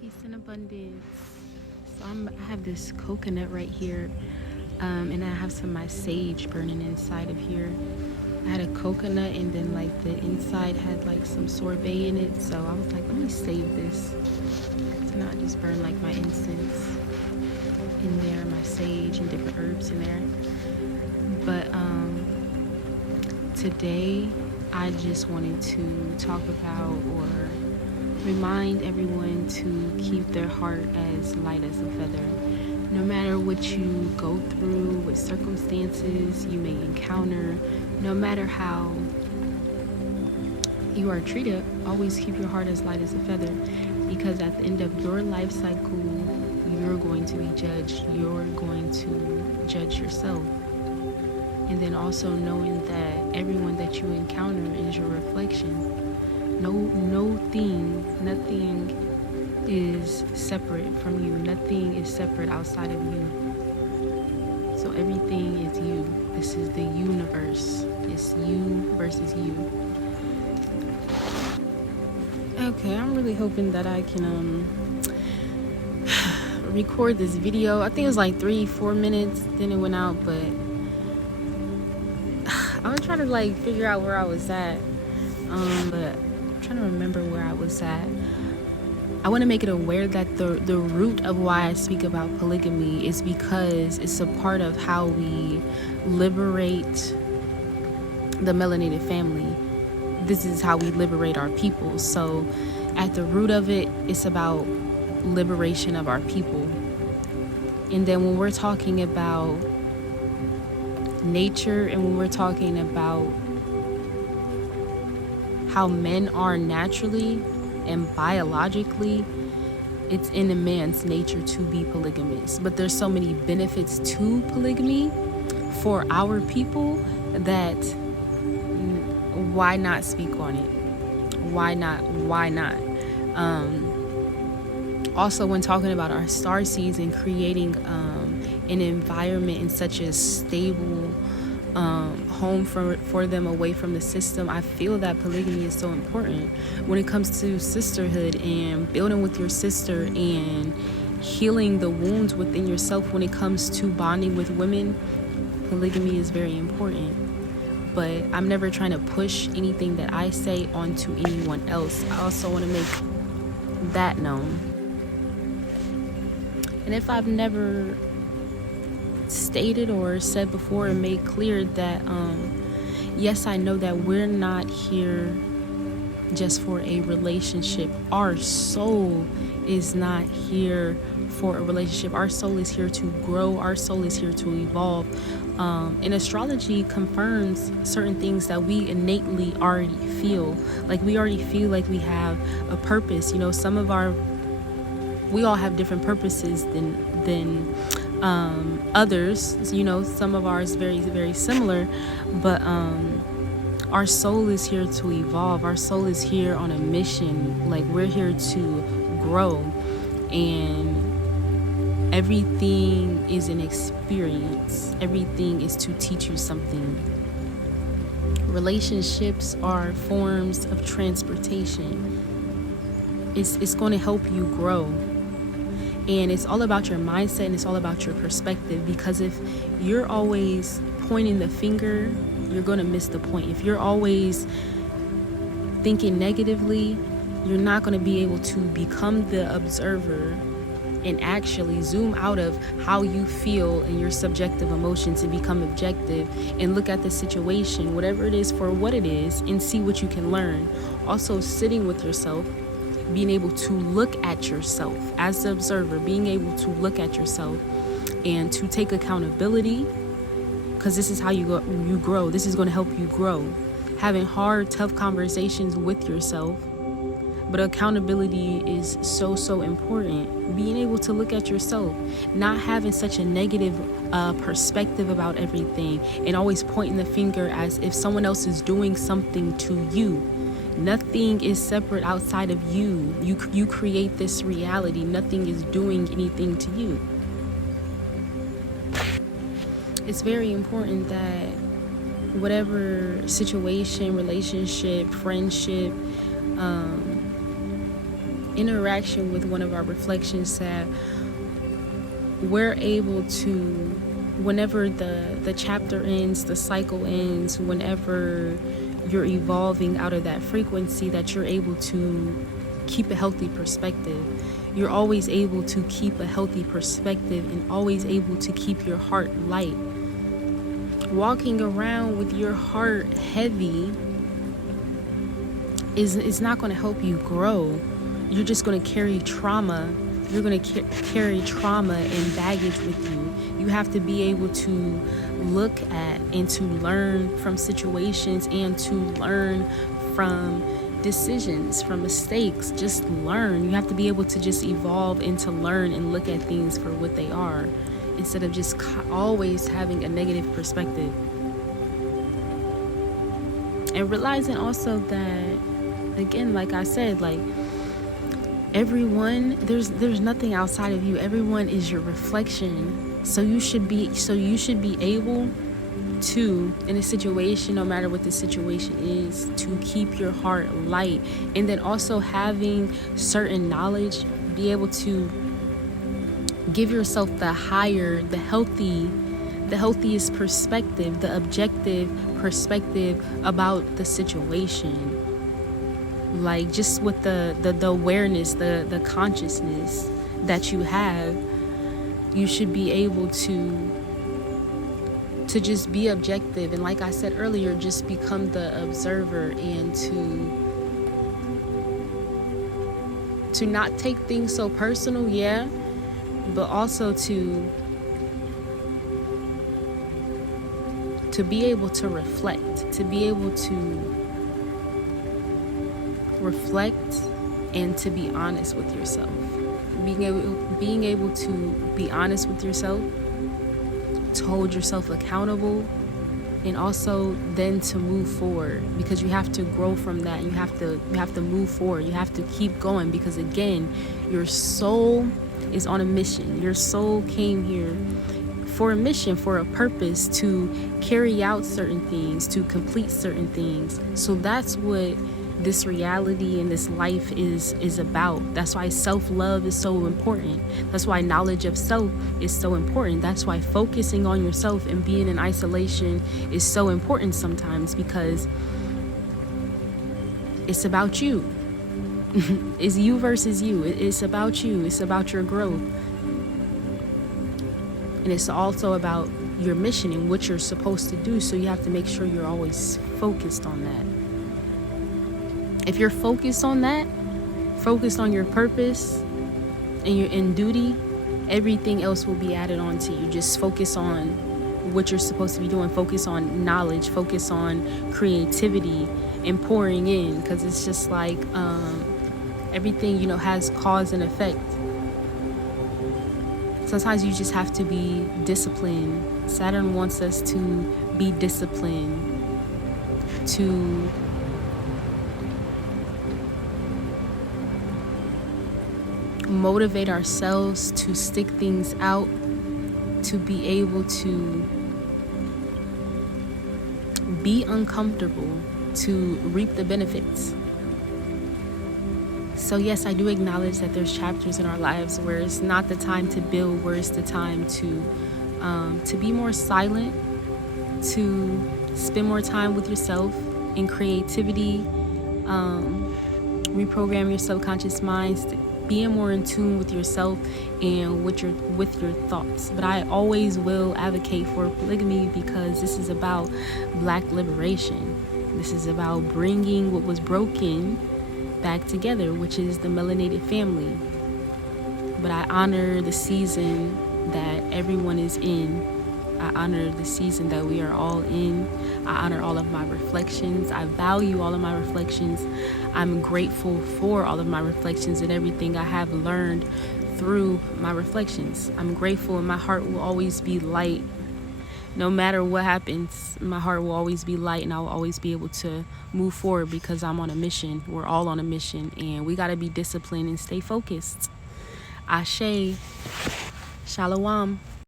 Peace and abundance. I have this coconut right here, and I have some of my sage burning inside of here. I had a coconut, and then like the inside had like some sorbet in it. So I was like, let me save this. So now I just burn like my incense in there, my sage and different herbs in there. But today I just wanted to talk about or remind everyone to keep their heart as light as a feather. No matter what you go through, what circumstances you may encounter, no matter how you are treated, always keep your heart as light as a feather, because at the end of your life cycle, you're going to be judged. You're going to judge yourself. And then also knowing that everyone that you encounter is your reflection. Nothing is separate from you. Nothing is separate outside of you. So everything is you. This is the universe. It's you versus you. Okay, I'm really hoping that I can record this video. I think it was like 3-4 minutes, then it went out, but I was trying to like figure out where I was at. But I'm trying to remember where I was at. I want to make it aware that the root of why I speak about polygamy is because it's a part of how we liberate the melanated family. This is how we liberate our people. So at the root of it, it's about liberation of our people. And then when we're talking about nature and when we're talking about how men are naturally and biologically, it's in a man's nature to be polygamous. But there's so many benefits to polygamy for our people that why not speak on it? Why not? Also, when talking about our star seeds and creating an environment in such a stable home for them away from the system, I feel that polygamy is so important when it comes to sisterhood and building with your sister and healing the wounds within yourself. When it comes to bonding with women, polygamy is very important. But I'm never trying to push anything that I say onto anyone else. I also want to make that known. And if I've never stated or said before and made clear that yes, I know that we're not here just for a relationship. Our soul is not here for a relationship. Our soul is here to grow. Our soul is here to evolve. And astrology confirms certain things that we innately already feel. Like we already feel like we have a purpose. You know, we all have different purposes than others. You know, some of ours very, very similar, but our soul is here to evolve. Our soul is here on a mission. Like we're here to grow, and everything is an experience. Everything is to teach you something. Relationships are forms of transportation. It's going to help you grow. And it's all about your mindset and it's all about your perspective, because if you're always pointing the finger, you're going to miss the point. If you're always thinking negatively, you're not going to be able to become the observer and actually zoom out of how you feel and your subjective emotions and become objective and look at the situation, whatever it is, for what it is, and see what you can learn. Also, sitting with yourself, being able to look at yourself as the observer, being able to look at yourself and to take accountability, because this is how you grow. This is going to help you grow. Having hard, tough conversations with yourself. But accountability is so important. Being able to look at yourself, not having such a negative perspective about everything and always pointing the finger as if someone else is doing something to you. Nothing is separate outside of you. You create this reality. Nothing is doing anything to you. It's very important that whatever situation, relationship, friendship, interaction with one of our reflections that we're able to, whenever the chapter ends, the cycle ends, whenever you're evolving out of that frequency, that you're able to keep a healthy perspective. You're always able to keep a healthy perspective and always able to keep your heart light. Walking around with your heart heavy is not going to help you grow. You're just going to carry trauma. You're going to carry trauma and baggage with you. You have to be able to look at and to learn from situations and to learn from decisions, from mistakes. Just learn. You have to be able to just evolve and to learn and look at things for what they are, instead of just always having a negative perspective. And realizing also that, again, like I said, like, everyone, there's nothing outside of you. Everyone is your reflection. So you should be able to, in a situation, no matter what the situation is, to keep your heart light. And then also having certain knowledge, be able to give yourself the healthiest perspective, the objective perspective about the situation. Like, just with the awareness, the consciousness that you have, you should be able to just be objective. And like I said earlier, just become the observer, and to not take things so personal, yeah, but also to be able to reflect, to be able to reflect and to be honest with yourself. Being able to be honest with yourself, to hold yourself accountable, and also then to move forward, because you have to grow from that. You have to move forward. You have to keep going, because again, your soul is on a mission. Your soul came here for a mission, for a purpose, to carry out certain things, to complete certain things. So that's what this reality and this life is about. That's why self-love is so important. That's why knowledge of self is so important. That's why focusing on yourself and being in isolation is so important sometimes, because it's about you. It's you versus you. It's about you. It's about your growth. And it's also about your mission and what you're supposed to do. So you have to make sure you're always focused on that. If you're focused on that, focused on your purpose and your duty, everything else will be added on to you. Just focus on what you're supposed to be doing. Focus on knowledge. Focus on creativity and pouring in, because it's just like everything, has cause and effect. Sometimes you just have to be disciplined. Saturn wants us to be disciplined, to motivate ourselves, to stick things out, to be able to be uncomfortable, to reap the benefits. So yes, I do acknowledge that there's chapters in our lives where it's not the time to build, where it's the time to be more silent, to spend more time with yourself in creativity, reprogram your subconscious minds, being more in tune with yourself and with your thoughts. But I always will advocate for polygamy, because this is about Black liberation. This is about bringing what was broken back together, which is the melanated family. But I honor the season that everyone is in. I honor the season that we are all in. I honor all of my reflections. I value all of my reflections. I'm grateful for all of my reflections and everything I have learned through my reflections. I'm grateful, and my heart will always be light. No matter what happens, my heart will always be light, and I will always be able to move forward, because I'm on a mission. We're all on a mission, and we got to be disciplined and stay focused. Ashe. Shalom.